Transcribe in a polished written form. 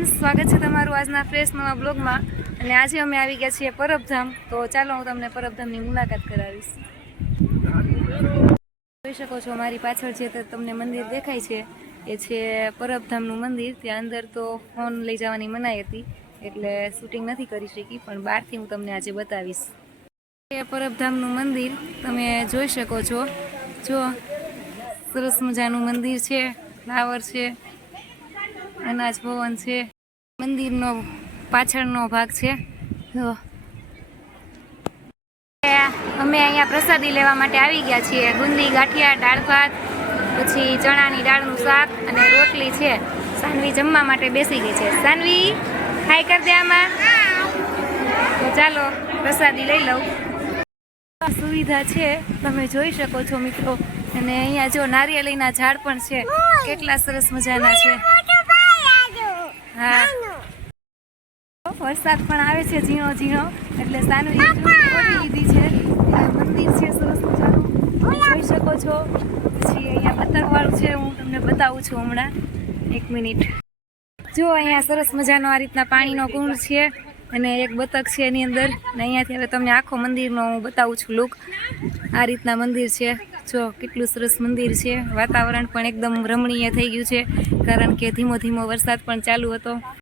Friends, સ્વાગત છે તમારું આજના ફ્રેશ નવા બ્લોગમાં। અને આજે અમે આવી ગયા છીએ પરબધામ। તો ચાલો હું તમને પરબધામની મુલાકાત કરાવીશ। જોઈ શકો છો મારી પાછળ જે તમને મંદિર દેખાય છે એ છે પરબધામનું મંદિર। ત્યાં અંદર તો ફોન લઈ જવાની મનાઈ હતી એટલે શૂટિંગ નથી કરી શકી, પણ બહારથી હું તમને આજે બતાવીશ। પરબધામનું મંદિર તમે જોઈ શકો છો। જો સરસ મજાનું મંદિર છે, ફ્લાવર છે, અનાજ ભવન છે। મંદિરનો પાછળનો ભાગ છે। અમે અહીંયા પ્રસાદી લેવા માટે આવી ગયા છીએ। ગુંદી ગાંઠિયા, દાળ ભાત, પછી ચણાની દાળનું શાક અને રોટલી છે। સાનવી જમવા માટે બેસી ગઈ છે। સાનવી હાય કર દે આમાં। તો ચાલો પ્રસાદી લઈ લઉં। સુવિધા છે તમે જોઈ શકો છો મિત્રો। અને અહીંયા જો નારિયેળીના ઝાડ પણ છે, કેટલા સરસ મજાના છે। હા, વરસાદ પણ આવે છે ઝીણો ઝીણો, એટલે સાનવી ઓઢી લીધી છે। મંદિર છે સરસ મજાનું, જોઈ શકો છો। પછી અહીંયા બતકવાળું છે, હું તમને બતાવું છું હમણાં, 1 મિનિટ। જો અહીંયા સરસ મજાનો આ રીતના પાણીનો કુંડ છે અને એક બતક છે એની અંદર। અને અહીંયાથી હવે તમને આખો મંદિરનો હું બતાવું છું લુક। આ રીતના મંદિર છે, જો કેટલું સરસ મંદિર છે। વાતાવરણ પણ એકદમ રમણીય થઈ ગયું છે, કારણ કે ધીમો ધીમો વરસાદ પણ ચાલુ હતો।